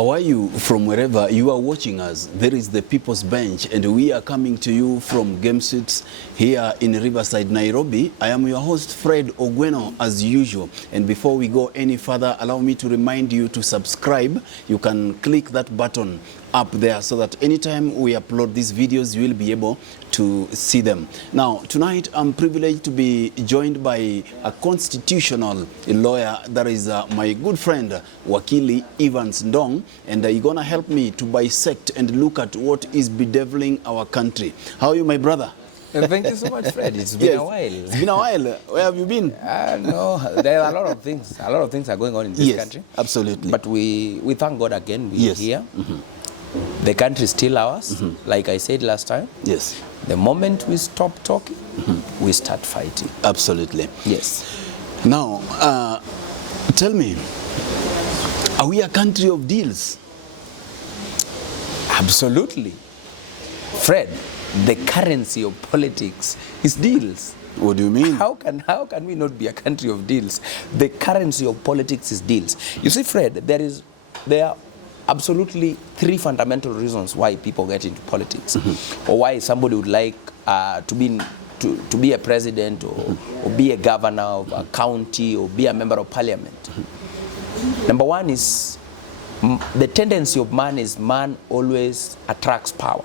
How are you from wherever you are watching us? There is the People's Bench, and we are coming to you from Game Suites here in Riverside, Nairobi. I am your host, Fred Ogweno, as usual. And before we go any further, allow me to remind you to subscribe. You can click that button up there so that anytime we upload these videos, you will be able to see them. Now, tonight, I'm privileged to be joined by a constitutional lawyer. That is my good friend, Wakili Evans Ndong, and you're gonna help me to bisect and look at what is bedeviling our country. How are you, my brother? Thank you so much, Fred. It's been a while. It's been a while. Where have you been? No, there are a lot of things. A lot of things are going on in this country. Absolutely. But we thank God again. We're here. The country is still ours, like I said last time. Yes. The moment we stop talking, we start fighting. Absolutely. Yes. Now, tell me, are we a country of deals? Absolutely. Fred, the currency of politics is deals. What do you mean? How can we not be a country of deals? The currency of politics is deals. You see, Fred, there are absolutely three fundamental reasons why people get into politics, or why somebody would like to be a president, or be a governor of a county, or be a member of parliament. Number one is the tendency of man is man always attracts power.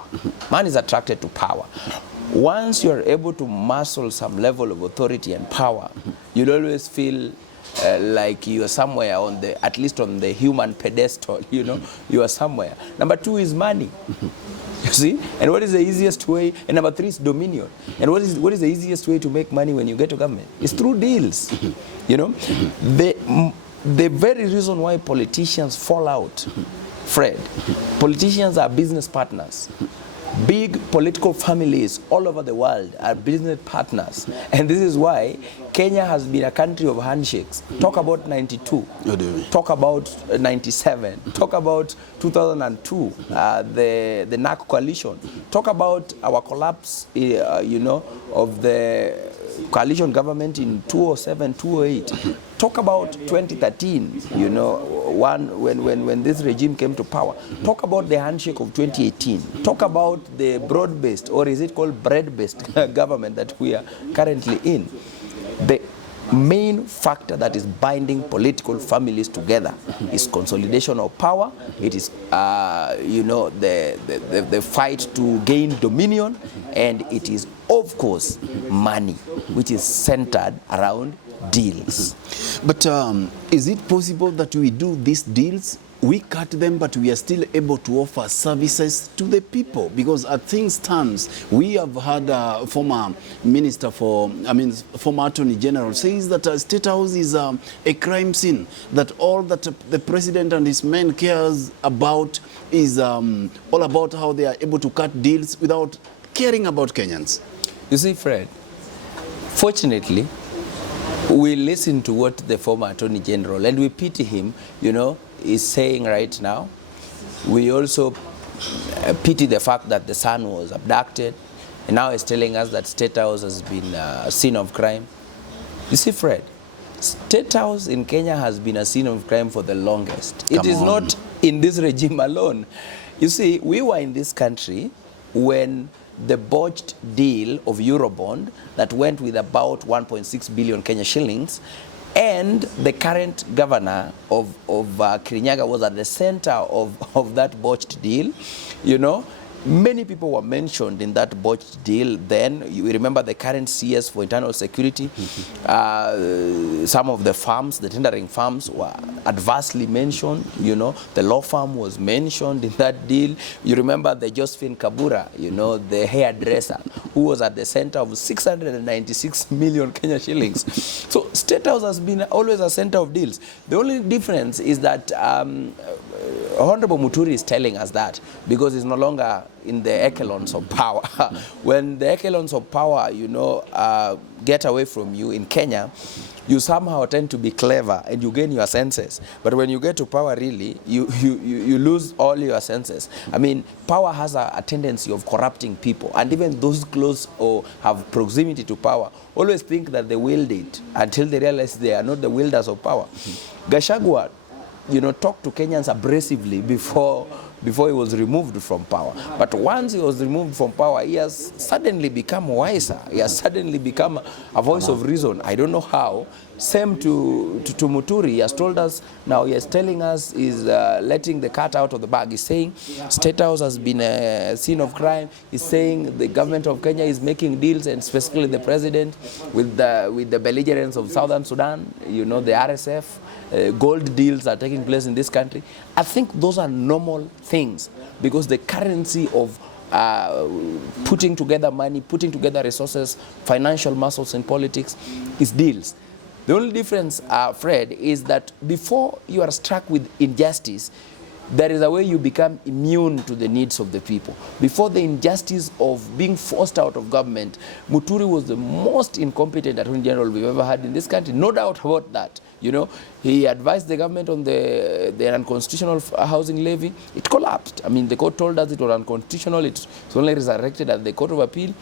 Man is attracted to power. Once you're able to muscle some level of authority and power, you'll always feel like you are somewhere on at least on the human pedestal, you are somewhere. Number two is money. You see? And what is the easiest way? And number three is dominion. And what is the easiest way to make money when you get to government? It's through deals. The very reason why politicians fall out, Fred, politicians are business partners. Big political families all over the world are business partners. And this is why Kenya has been a country of handshakes. Talk about 92. Talk about 97. Talk about 2002, the NAC coalition. Talk about our collapse, of the coalition government in 2007, 2008. Talk about 2013, when this regime came to power. Talk about the handshake of 2018. Talk about the broad-based, or is it called bread-based government that we are currently in. The main factor that is binding political families together is consolidation of power. It is, the fight to gain dominion, and it is, of course, money, which is centered around deals. But is it possible that we do these deals, we cut them, but we are still able to offer services to the people? Because as things stands, we have had a former Attorney General says that State House is a crime scene, that all that the president and his men cares about is all about how they are able to cut deals without caring about Kenyans. You see, Fred, fortunately, we listen to what the former Attorney General, and we pity him, is saying right now. We also pity the fact that the son was abducted, and now he's telling us that State House has been a scene of crime. You see, Fred, State House in Kenya has been a scene of crime for the longest. It is not in this regime alone. You see, we were in this country when the botched deal of Eurobond that went with about 1.6 billion Kenya shillings, and the current governor of Kirinyaga was at the center of that botched deal. Many people were mentioned in that botched deal then. You remember the current CS for internal security. Some of the firms, the tendering firms, were adversely mentioned. The law firm was mentioned in that deal. You remember the Josephine Kabura, the hairdresser, who was at the center of 696 million Kenya shillings. So State House has been always a center of deals. The only difference is that Honorable Muturi is telling us that because he's no longer in the echelons of power. When the echelons of power, get away from you in Kenya, you somehow tend to be clever and you gain your senses. But when you get to power, really, you lose all your senses. I mean, power has a tendency of corrupting people. And even those close or have proximity to power always think that they wield it until they realize they are not the wielders of power. Gachagua talk to Kenyans abrasively before he was removed from power. But once he was removed from power, he has suddenly become wiser. He has suddenly become a voice of reason. I don't know how. Same to Muturi. He has told us, now he is telling us, he's letting the cat out of the bag. He's saying State House has been a scene of crime. He's saying the government of Kenya is making deals, and specifically the president, with the belligerents of Southern Sudan, the RSF. Gold deals are taking place in this country. I think those are normal things, because the currency of putting together money, putting together resources, financial muscles in politics is deals. The only difference, Fred, is that before you are struck with injustice, there is a way you become immune to the needs of the people. Before the injustice of being forced out of government, Muturi was the most incompetent Attorney General we've ever had in this country. No doubt about that. He advised the government on the unconstitutional housing levy. It collapsed. I mean, the court told us it was unconstitutional. It's only resurrected at the Court of Appeal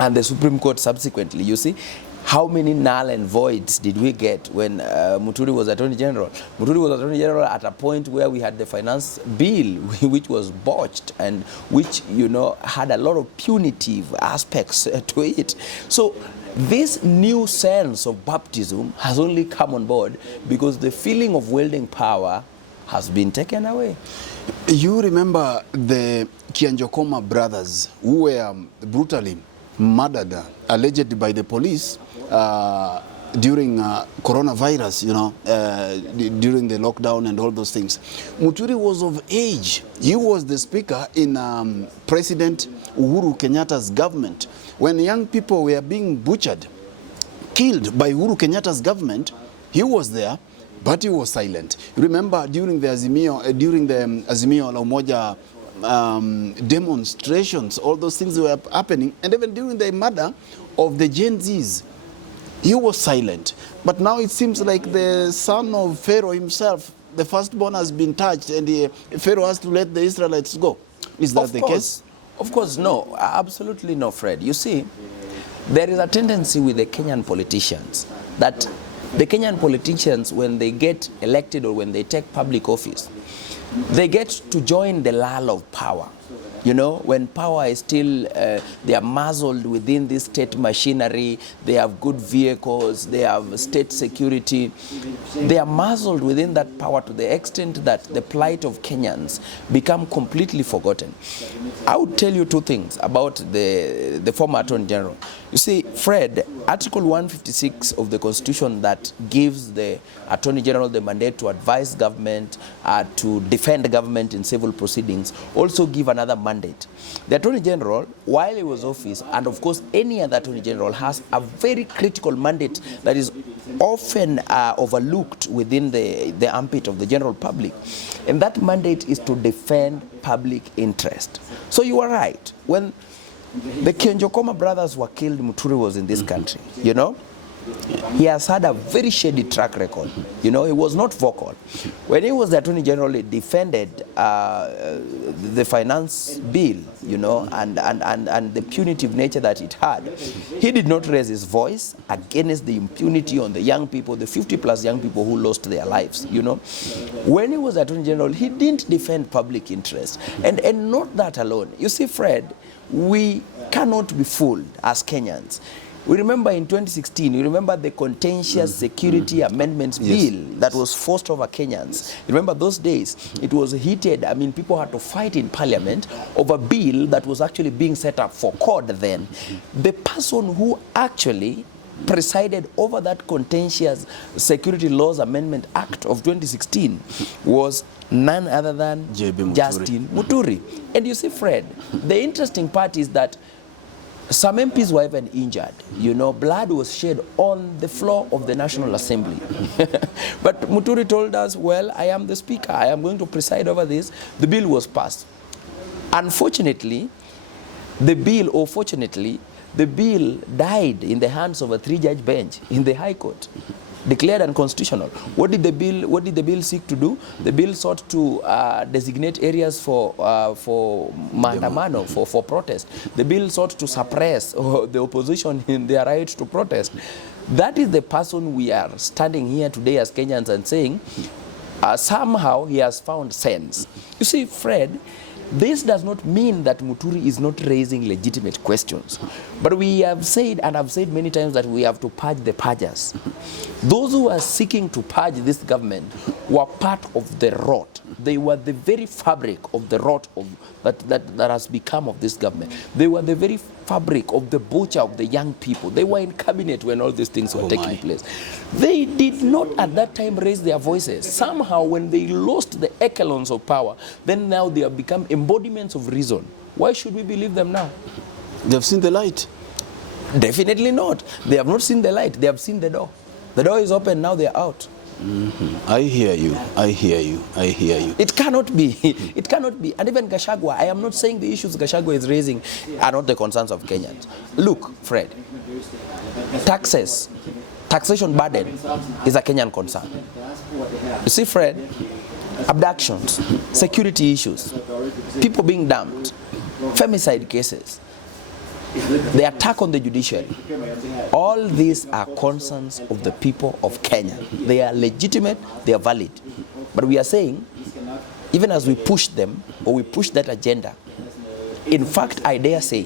and the Supreme Court subsequently. You see, how many null and voids did we get when Muturi was Attorney General? Muturi was Attorney General at a point where we had the finance bill, which was botched and which, had a lot of punitive aspects to it. So this new sense of baptism has only come on board because the feeling of wielding power has been taken away. You remember the Kianjokoma brothers who were brutally murdered, alleged by the police during coronavirus, during the lockdown and all those things. Muturi was of age. He was the speaker in President Uhuru Kenyatta's government. When young people were being butchered, killed by Uhuru Kenyatta's government, he was there, but he was silent. Remember during the Azimio la Umoja demonstrations, all those things were happening, and even during the murder of the Gen Zs, he was silent. But now it seems like the son of Pharaoh himself, the firstborn, has been touched, and Pharaoh has to let the Israelites go. Is that the case? Of course, no. Absolutely no, Fred. You see, there is a tendency with the Kenyan politicians that the Kenyan politicians, when they get elected or when they take public office, they get to join the lull of power. When power is still, they are muzzled within this state machinery, they have good vehicles, they have state security. They are muzzled within that power to the extent that the plight of Kenyans become completely forgotten. I would tell you two things about the former Attorney General. You see, Fred, Article 156 of the Constitution that gives the Attorney General the mandate to advise government, to defend government in civil proceedings, also give another mandate. The Attorney General, while he was office, and of course any other Attorney General, has a very critical mandate that is often overlooked within the ambit of the general public. And that mandate is to defend public interest. So you are right. When the Kianjokoma brothers were killed, Muturi was in this country, He has had a very shady track record. He was not vocal. When he was the Attorney General, he defended the finance bill, and the punitive nature that it had. He did not raise his voice against the impunity on the young people, the 50+ young people who lost their lives, When he was Attorney General, he didn't defend public interest. And not that alone. You see, Fred, we cannot be fooled as Kenyans. We remember in 2016, you remember the contentious security amendments bill that was forced over Kenyans. You remember those days? It was heated. I mean, people had to fight in parliament over a bill that was actually being set up for CORD then. The person who actually presided over that contentious Security Laws Amendment Act of 2016 was none other than Justin Muturi. And you see, Fred, the interesting part is that some MPs were even injured. Blood was shed on the floor of the National Assembly. But Muturi told us, well, I am the speaker. I am going to preside over this. The bill was passed. Unfortunately, the bill died in the hands of a 3-judge bench in the High Court, declared unconstitutional. What did the bill seek to do? The bill sought to designate areas for maandamano, for protest. The bill sought to suppress the opposition in their right to protest. That is the person we are standing here today as Kenyans and saying, somehow he has found sense. You see, Fred, this does not mean that Muturi is not raising legitimate questions. But we have said, and I've said many times, that we have to purge the purgers. Those who are seeking to purge this government were part of the rot. They were the very fabric of the rot that has become of this government. They were the very fabric of the butcher of the young people. They were in cabinet when all these things were taking place. They did not at that time raise their voices. Somehow when they lost the echelons of power, then now they have become embodiments of reason. Why should we believe them now? They have seen the light. Definitely not. They have not seen the light. They have seen the door. The door is open, now they are out. I hear you. I hear you. I hear you. It cannot be. It cannot be. And even Gachagua, I am not saying the issues Gachagua is raising are not the concerns of Kenyans. Look, Fred, taxation burden is a Kenyan concern. You see, Fred, abductions, security issues, people being dumped, femicide cases, the attack on the judiciary, all these are concerns of the people of Kenya. They are legitimate, they are valid. But we are saying, even as we push them, or we push that agenda, in fact, I dare say,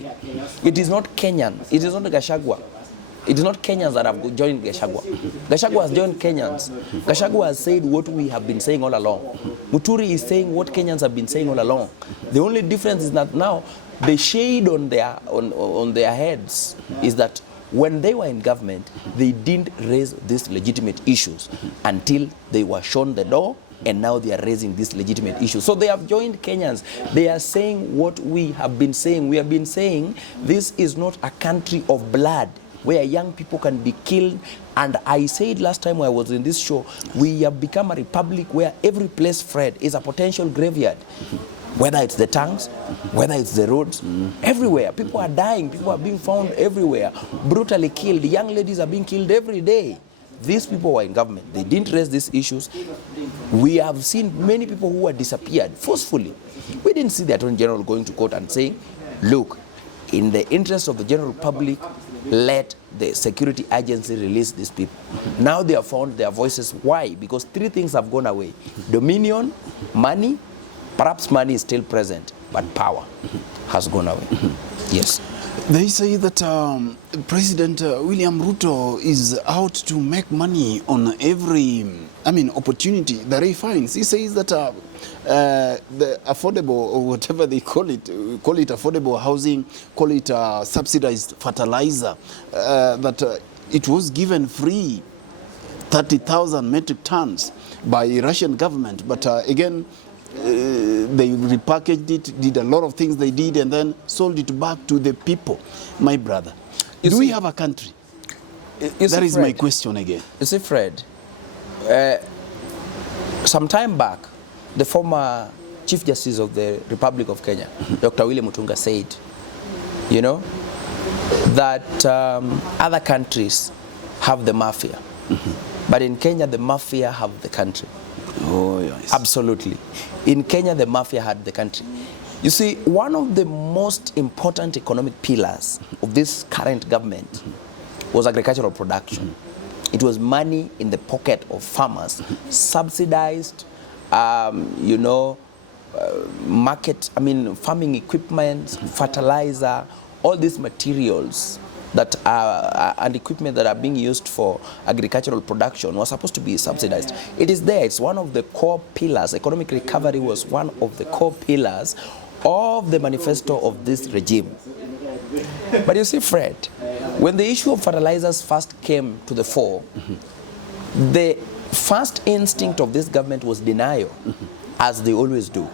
it is not Kenyan, it is not Gachagua. It is not Kenyans that have joined Gachagua. Gachagua has joined Kenyans. Gachagua has said what we have been saying all along. Muturi is saying what Kenyans have been saying all along. The only difference is that now the shade on their heads is that when they were in government, they didn't raise these legitimate issues until they were shown the door, and now they are raising these legitimate issues. So they have joined Kenyans. They are saying what we have been saying. We have been saying this is not a country of blood where young people can be killed. And I said last time when I was in this show, we have become a republic where every place, Fred, is a potential graveyard. Whether it's the tanks, whether it's the roads, everywhere. People are dying, people are being found everywhere, brutally killed. Young ladies are being killed every day. These people were in government. They didn't raise these issues. We have seen many people who were disappeared forcefully. We didn't see the Attorney General going to court and saying, look, in the interest of the general public, let the security agency release these people. Now they have found their voices. Why? Because three things have gone away. Dominion, money, perhaps money is still present, but power has gone away. Yes. They say that President William Ruto is out to make money on every, opportunity that he finds. He says that the affordable, or whatever they call it affordable housing, call it subsidized fertilizer, that it was given free, 30,000 metric tons by Russian government. But again, they repackaged it, did a lot of things they did, and then sold it back to the people. My brother, do we have a country? That is my question again. You see, Fred, some time back, the former Chief Justice of the Republic of Kenya, Dr. William Ruto, said, you know, that other countries have the mafia, but in Kenya, the mafia have the country. Oh, yes. Absolutely. In Kenya, the mafia had the country. You see, one of the most important economic pillars of this current government was agricultural production. It was money in the pocket of farmers, subsidized, farming equipment, fertilizer, all these materials that are and equipment that are being used for agricultural production was supposed to be subsidized. It is there. It's one of the core pillars. Economic recovery was one of the core pillars of the manifesto of this regime. But you see, Fred, when the issue of fertilizers first came to the fore, the first instinct of this government was denial, as they always do.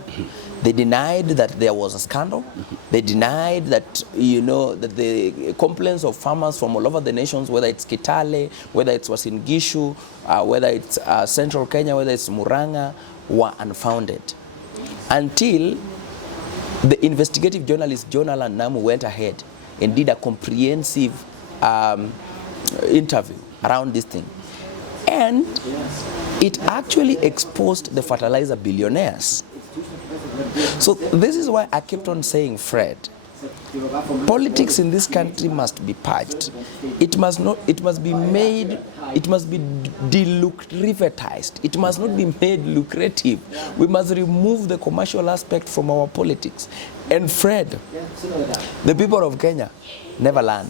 They denied that there was a scandal. They denied that, that the complaints of farmers from all over the nations, whether it's Kitale, whether it was in Gishu, whether it's Central Kenya, whether it's Murang'a, were unfounded. Until the investigative journalist John Allan Namu went ahead and did a comprehensive interview around this thing. And it actually exposed the fertilizer billionaires. So this is why I kept on saying, Fred, Politics in this country must be purged. It must be delucratized. It must not be made lucrative. We must remove the commercial aspect from our politics. And Fred, the people of Kenya never learn.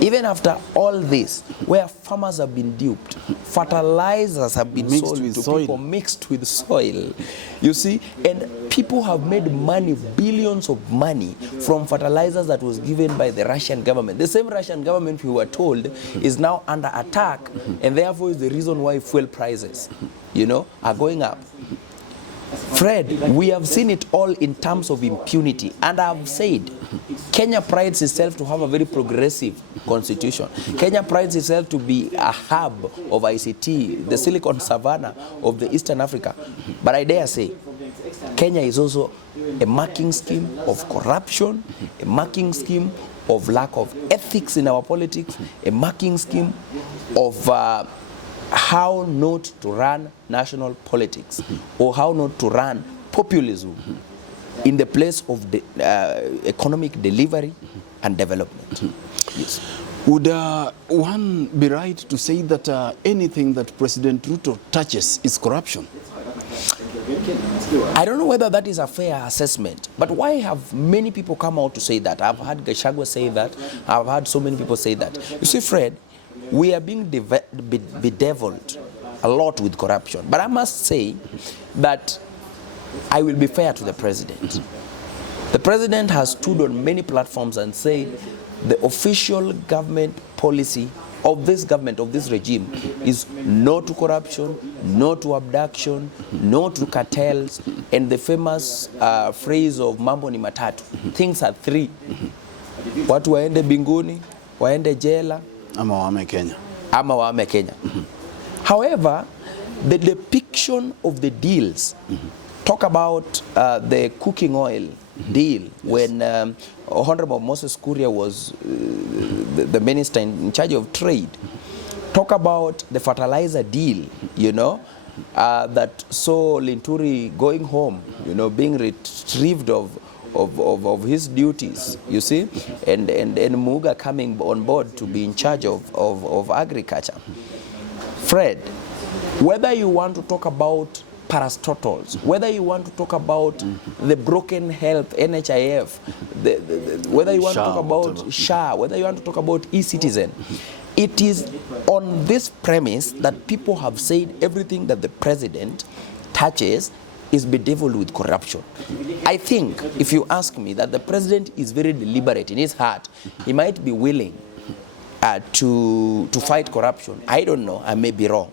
Even after all this, where farmers have been duped, fertilizers have been sold to people mixed with soil, you see, and people have made money, billions of money, from fertilizers that was given by the Russian government. The same Russian government, we were told, is now under attack, and therefore is the reason why fuel prices, are going up. Fred, we have seen it all in terms of impunity, and I have said Kenya prides itself to have a very progressive constitution. Kenya prides itself to be a hub of ICT, the Silicon Savannah of the Eastern Africa. But I dare say, Kenya is also a marking scheme of corruption, a marking scheme of lack of ethics in our politics, a marking scheme of how not to run national politics, or how not to run populism in the place of the economic delivery and development. Yes. Would one be right to say that anything that President Ruto touches is corruption? I don't know whether that is a fair assessment, but why have many people come out to say that? I've heard Gachagua say that. I've heard so many people say that. You see, Fred, we are being bedeviled a lot with corruption. But I must say that I will be fair to the president. The president has stood on many platforms and said the official government policy of this government, of this regime, is no to corruption, no to abduction, no to cartels, and the famous phrase of mambo ni matatu. Things are three. Watu waende binguni, waende jela, ama waame Kenya. Ama waame Kenya. However, the depiction of the deals talk about the cooking oil deal, when Honorable Moses Kuria was the minister in charge of trade. Talk about the fertilizer deal, that saw Linturi going home, being retrieved of his duties, you see, and Muga coming on board to be in charge of agriculture. Fred, whether you want to talk about parastotals, whether you want to talk about the broken health, NHIF, whether you want to talk about SHA, whether you want to talk about e-citizen, it is on this premise that people have said everything that the president touches is bedeviled with corruption. I think, if you ask me, that the president is very deliberate in his heart. He might be willing to fight corruption. I don't know, I may be wrong.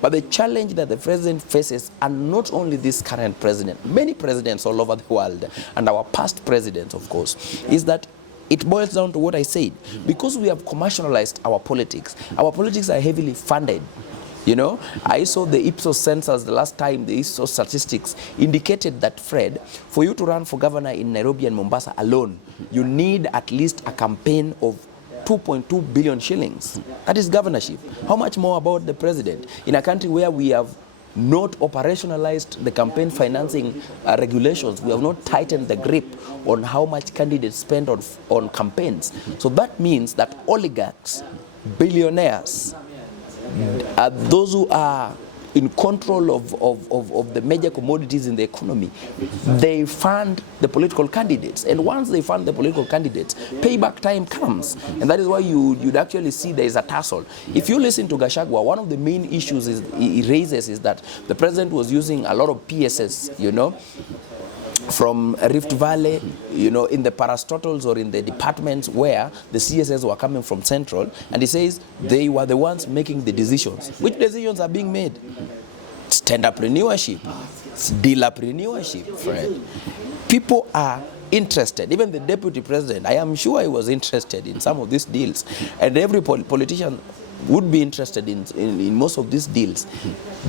But the challenge that the president faces, and not only this current president, many presidents all over the world, and our past presidents, of course, is that it boils down to what I said. Because we have commercialized our politics are heavily funded. I saw the Ipsos census the last time, the Ipsos statistics indicated that, Fred, for you to run for governor in Nairobi and Mombasa alone, you need at least a campaign of 2.2 billion shillings. That is governorship. How much more about the president? In a country where we have not operationalized the campaign financing regulations, we have not tightened the grip on how much candidates spend on campaigns. So that means that oligarchs, billionaires, those who are in control of the major commodities in the economy, they fund the political candidates. And once they fund the political candidates, payback time comes. And that is why you'd actually see there is a tussle. If you listen to Gachagua, one of the main issues he raises is that the president was using a lot of PSS, from Rift Valley, in the parastotals or in the departments where the CSS were coming from Central, and he says they were the ones making the decisions. Which decisions are being made? Stand-upreneurship, dealerpreneurship, Fred. People are interested. Even the deputy president, I am sure he was interested in some of these deals, and every politician would be interested in most of these deals.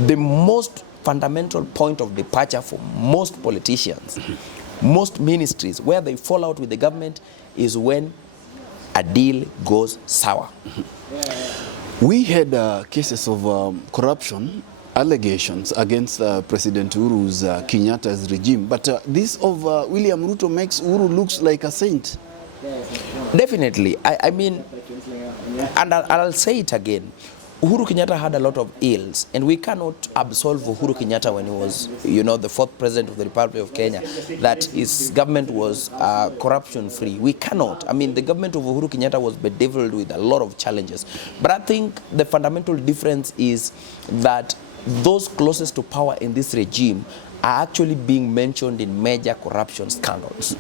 The most fundamental point of departure for most politicians, most ministries, where they fall out with the government, is when a deal goes sour. We had cases of corruption allegations against President Uhuru's Kenyatta's regime, but this of William Ruto makes Uhuru looks like a saint. Definitely. I mean, and I'll say it again. Uhuru Kenyatta had a lot of ills, and we cannot absolve Uhuru Kenyatta when he was, the fourth president of the Republic of Kenya, that his government was corruption-free. We cannot. I mean, the government of Uhuru Kenyatta was bedeviled with a lot of challenges. But I think the fundamental difference is that those closest to power in this regime are actually being mentioned in major corruption scandals.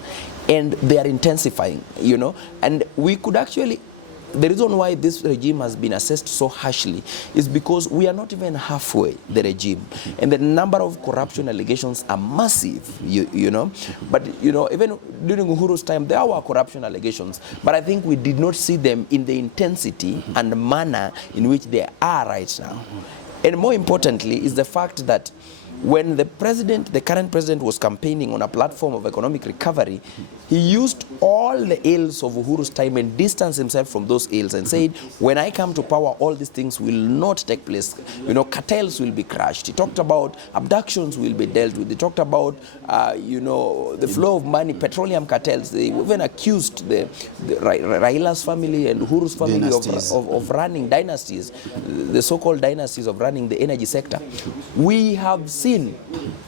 And they are intensifying, and we could actually... The reason why this regime has been assessed so harshly is because we are not even halfway the regime, and the number of corruption allegations are massive, But even during Uhuru's time, there were corruption allegations, but I think we did not see them in the intensity and manner in which they are right now. And more importantly is the fact that when the current president was campaigning on a platform of economic recovery, he used all the ills of Uhuru's time and distanced himself from those ills and said, when I come to power, all these things will not take place. Cartels will be crushed. He talked about abductions will be dealt with. He talked about, the flow of money, petroleum cartels. They even accused the Raila's family and Uhuru's family of running dynasties, the so-called dynasties of running the energy sector. We have seen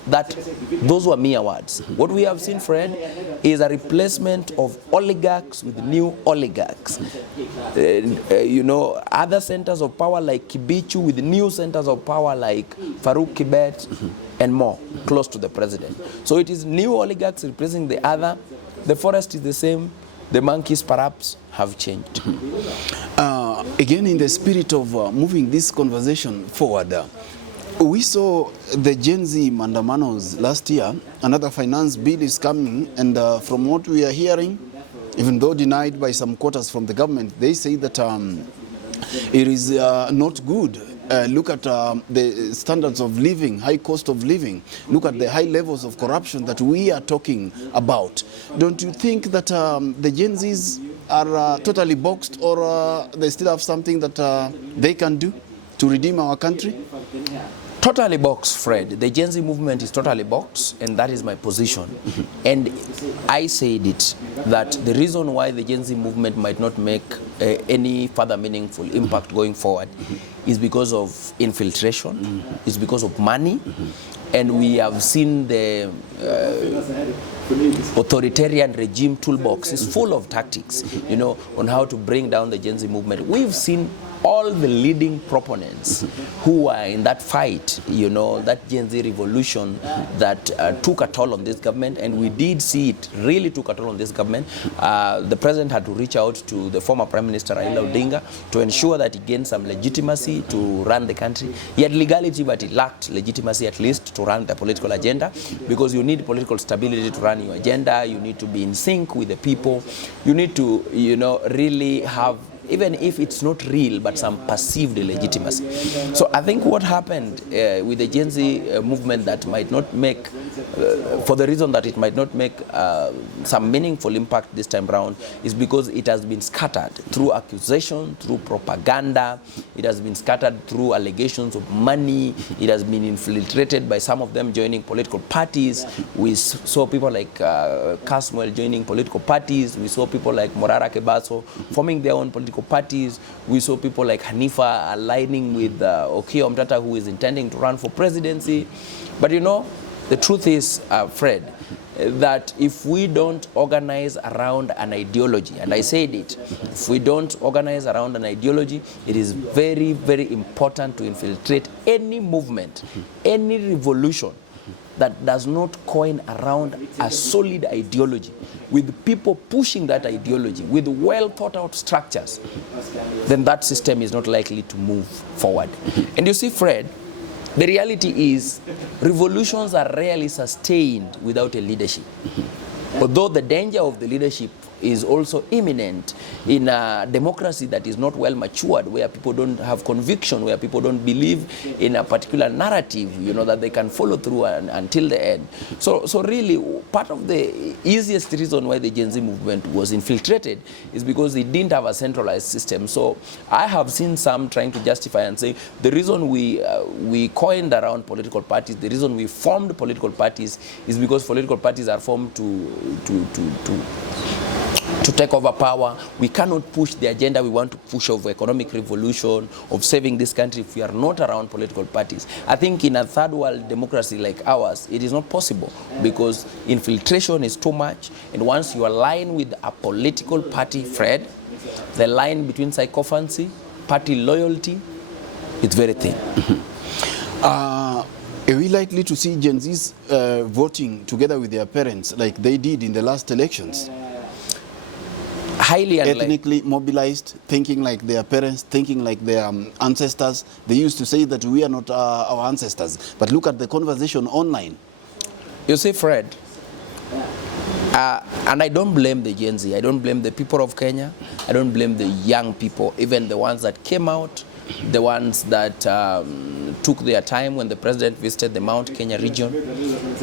that those were mere words. What we have seen, Fred, is a replacement of oligarchs with new oligarchs. Other centers of power like Kibichu with new centers of power like Farouk Kibet and more, close to the president. So it is new oligarchs replacing the other. The forest is the same. The monkeys perhaps have changed. Again, in the spirit of moving this conversation forward, we saw the Gen Z mandamanos last year. Another finance bill is coming, and from what we are hearing, even though denied by some quarters from the government, they say that it is not good. Look at the standards of living, high cost of living. Look at the high levels of corruption that we are talking about. Don't you think that the Gen Zs are totally boxed, or they still have something that they can do to redeem our country? Totally boxed, Fred. The Gen Z movement is totally boxed, and that is my position. And I said it, that the reason why the Gen Z movement might not make any further meaningful impact going forward is because of infiltration, is because of money, and we have seen the authoritarian regime toolbox is full of tactics, on how to bring down the Gen Z movement. We've seen all the leading proponents who are in that fight, that Gen Z revolution that took a toll on this government, and we did see it really took a toll on this government. The president had to reach out to the former Prime Minister Raila Odinga to ensure that he gained some legitimacy to run the country. He had legality, but he lacked legitimacy at least to run the political agenda, because you need political stability to run your agenda. You need to be in sync with the people. You need to, really have, even if it's not real, but some perceived legitimacy. So I think what happened with the Gen Z movement that might not make, for the reason that it might not make some meaningful impact this time around, is because it has been scattered through accusation, through propaganda. It has been scattered through allegations of money. It has been infiltrated by some of them joining political parties. We saw people like Caswell joining political parties. We saw people like Morara Kebaso forming their own political parties. We saw people like Hanifa aligning with Okiya Omtata, who is intending to run for presidency. But the truth is, Fred, that if we don't organize around an ideology, and I said it, if we don't organize around an ideology, it is very, very important to infiltrate any movement, any revolution that does not coin around a solid ideology, with people pushing that ideology, with well thought out structures, then that system is not likely to move forward. And you see, Fred, the reality is revolutions are rarely sustained without a leadership. Although the danger of the leadership is also imminent in a democracy that is not well matured, where people don't have conviction, where people don't believe in a particular narrative, that they can follow through until the end. So really, part of the easiest reason why the Gen Z movement was infiltrated is because they didn't have a centralized system. So I have seen some trying to justify and say the reason we coined around political parties, the reason we formed political parties is because political parties are formed to to take over power. We cannot push the agenda we want to push of economic revolution, of saving this country, if we are not around political parties. I think in a third world democracy like ours, it is not possible because infiltration is too much. And once you align with a political party, Fred, the line between sycophancy, party loyalty, it's very thin. Are we likely to see Gen Zs voting together with their parents like they did in the last elections? Highly unlikely. Ethnically mobilized, thinking like their parents, thinking like their ancestors. They used to say that we are not our ancestors. But look at the conversation online. You see, Fred, and I don't blame the Gen Z. I don't blame the people of Kenya. I don't blame the young people, even the ones that came out, the ones that took their time when the president visited the Mount Kenya region.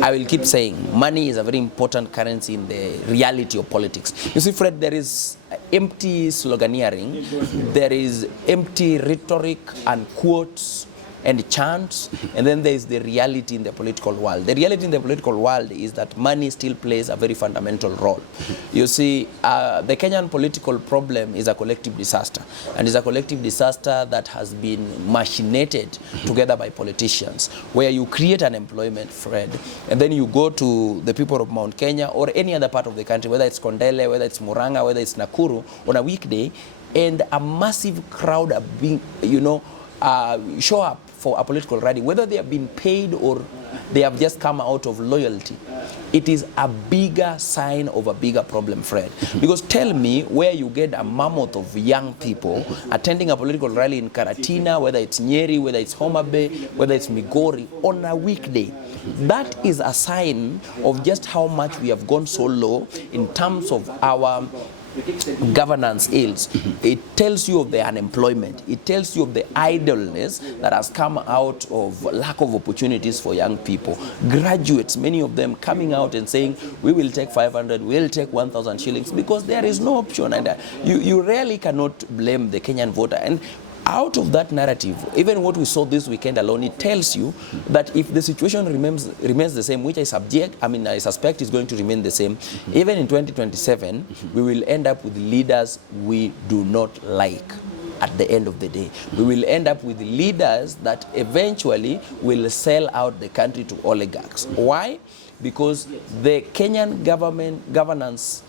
I will keep saying money is a very important currency in the reality of politics. You see, Fred, there is empty sloganeering, there is empty rhetoric and quotes and chants, and then there is the reality in the political world. The reality in the political world is that money still plays a very fundamental role. You see, the Kenyan political problem is a collective disaster, and is a collective disaster that has been machinated together by politicians, where you create an employment, Fred, and then you go to the people of Mount Kenya or any other part of the country, whether it's Kondele, whether it's Murang'a, whether it's Nakuru, on a weekday, and a massive crowd are being, show up for a political rally, whether they have been paid or they have just come out of loyalty. It is a bigger sign of a bigger problem, Fred. Because tell me where you get a mammoth of young people attending a political rally in Karatina, whether it's Nyeri, whether it's Homa Bay, whether it's Migori, on a weekday. That is a sign of just how much we have gone so low in terms of our governance ills. It tells you of the unemployment. It tells you of the idleness that has come out of lack of opportunities for young people. Graduates, many of them coming out and saying, we will take 500, we'll take 1,000 shillings, because there is no option. And you really cannot blame the Kenyan voter. And out of that narrative, even what we saw this weekend alone, it tells you that if the situation remains the same, which I suspect is going to remain the same, even in 2027, we will end up with leaders we do not like. At the end of the day, we will end up with leaders that eventually will sell out the country to oligarchs. Why? Because the Kenyan governance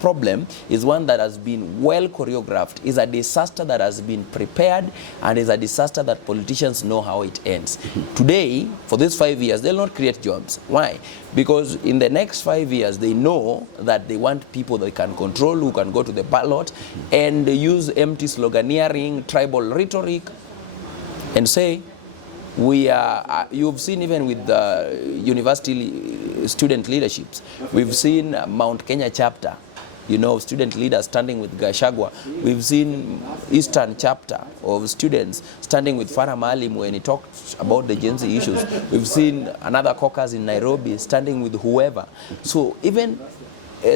problem is one that has been well choreographed, is a disaster that has been prepared, and is a disaster that politicians know how it ends. Today, for these 5 years, they'll not create jobs. Why? Because in the next 5 years, they know that they want people they can control, who can go to the ballot and use empty sloganeering, tribal rhetoric, and say, you've seen even with the university student leaderships, we've seen Mount Kenya chapter, student leaders standing with Gachagua. We've seen Eastern chapter of students standing with Farah Maalim when he talked about the Gen Z issues. We've seen another caucus in Nairobi standing with whoever. So even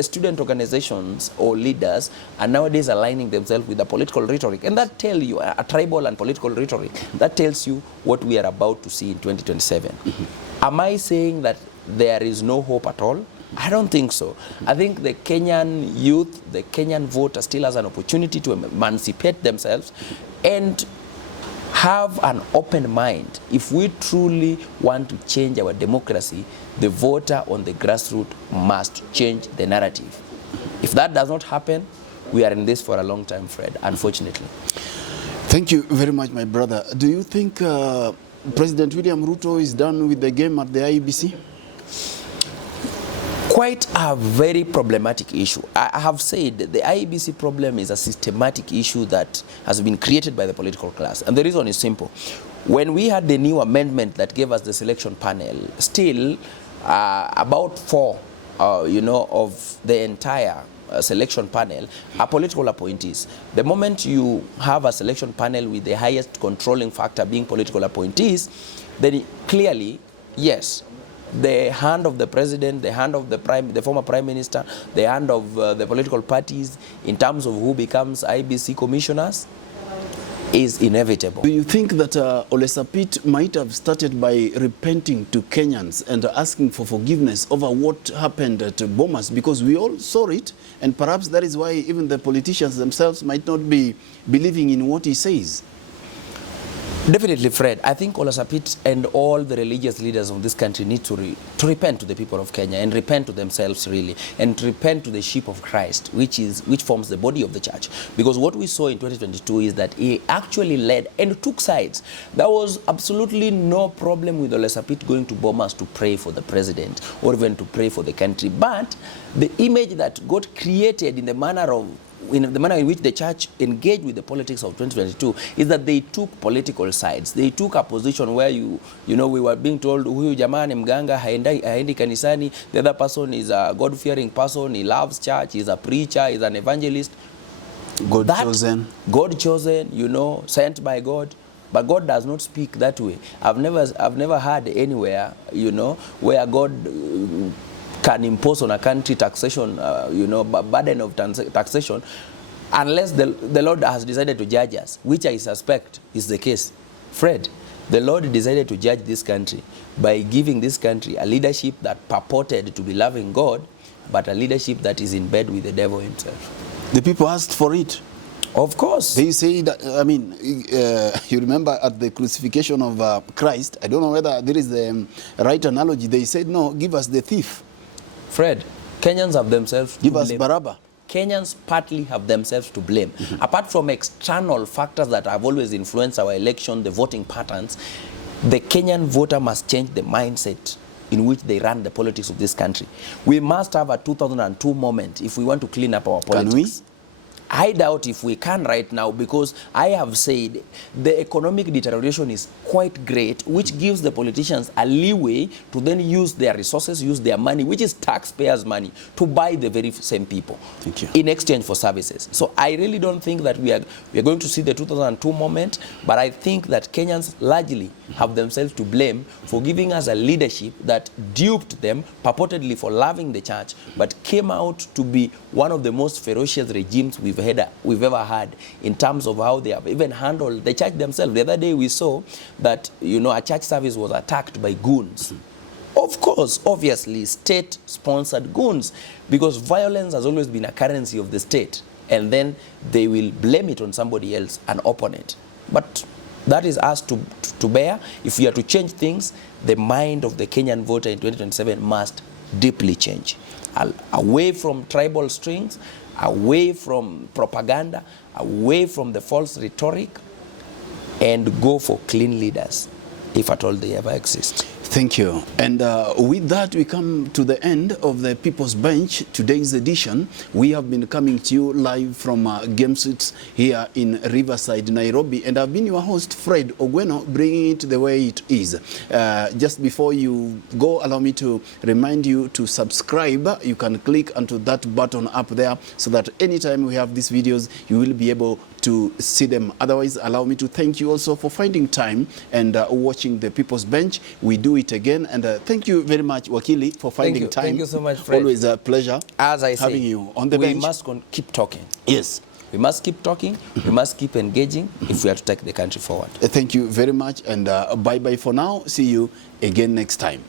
student organizations or leaders are nowadays aligning themselves with the political rhetoric, and that tells you a tribal and political rhetoric. That tells you what we are about to see in 2027. Am I saying that there is no hope at all? I don't think so. I think the Kenyan youth, the Kenyan voter still has an opportunity to emancipate themselves and have an open mind. If we truly want to change our democracy, the voter on the grassroots must change the narrative. If that does not happen, we are in this for a long time, Fred, unfortunately. Thank you very much, my brother. Do you think President William Ruto is done with the game at the IEBC? Quite a very problematic issue. I have said that the IEBC problem is a systematic issue that has been created by the political class. And the reason is simple. When we had the new amendment that gave us the selection panel, still about four of the entire selection panel are political appointees. The moment you have a selection panel with the highest controlling factor being political appointees, then clearly, yes, the hand of the president, the hand of the former prime minister, the hand of the political parties in terms of who becomes IBC commissioners is inevitable. Do you think that Ole Sapit might have started by repenting to Kenyans and asking for forgiveness over what happened at Bomas? Because we all saw it, and perhaps that is why even the politicians themselves might not be believing in what he says. Definitely, Fred. I think Ole Sapit and all the religious leaders of this country need to repent to the people of Kenya, and repent to themselves really, and repent to the sheep of Christ, which forms the body of the church. Because what we saw in 2022 is that he actually led and took sides. There was absolutely no problem with Ole Sapit going to Bomas to pray for the president or even to pray for the country. But the image that got created in the manner in which the church engaged with the politics of 2022 is that they took political sides. They took a position where we were being told huyu jamaa ni mganga, haendi kanisani, the other person is a God-fearing person, he loves church, he's a preacher, he's an evangelist. God chosen, sent by God. But God does not speak that way. I've never heard anywhere, where God can impose on a country taxation, burden of taxation, unless the Lord has decided to judge us, which I suspect is the case. Fred, the Lord decided to judge this country by giving this country a leadership that purported to be loving God, but a leadership that is in bed with the devil himself. The people asked for it. Of course. They say that, you remember at the crucifixion of Christ, I don't know whether there is the right analogy, they said, no, give us the thief. Fred, Kenyans have themselves to blame. Give us Barabbas. Kenyans partly have themselves to blame. Apart from external factors that have always influenced our election, the voting patterns, the Kenyan voter must change the mindset in which they run the politics of this country. We must have a 2002 moment if we want to clean up our politics. Can we? I doubt if we can right now, because I have said the economic deterioration is quite great, which gives the politicians a leeway to then use their resources, use their money, which is taxpayers' money, to buy the very same people. Thank you. In exchange for services. So I really don't think that we are going to see the 2002 moment, but I think that Kenyans largely have themselves to blame for giving us a leadership that duped them, purportedly for loving the church, but came out to be one of the most ferocious regimes we've ever had in terms of how they have even handled the church themselves. The other day we saw that, a church service was attacked by goons. Of course, obviously, state-sponsored goons, because violence has always been a currency of the state, and then they will blame it on somebody else, an opponent. But that is us to bear. If we are to change things, the mind of the Kenyan voter in 2027 must deeply change. Away from tribal strings, away from propaganda, away from the false rhetoric, and go for clean leaders, if at all they ever exist. Thank you. And with that, we come to the end of the People's Bench, today's edition. We have been coming to you live from Game Suites here in Riverside, Nairobi. And I've been your host, Fred Ogweno, bringing it the way it is. Just before you go, allow me to remind you to subscribe. You can click onto that button up there so that anytime we have these videos, you will be able to see them. Otherwise, allow me to thank you also for finding time and watching the People's Bench. We do it again, and thank you very much, Wakili, for finding time. Thank you so much, Fred. Always a pleasure. As I having say, you on the bench. We must keep talking. Yes. We must keep talking. We must keep engaging if we are to take the country forward. Thank you very much, and bye-bye for now. See you again next time.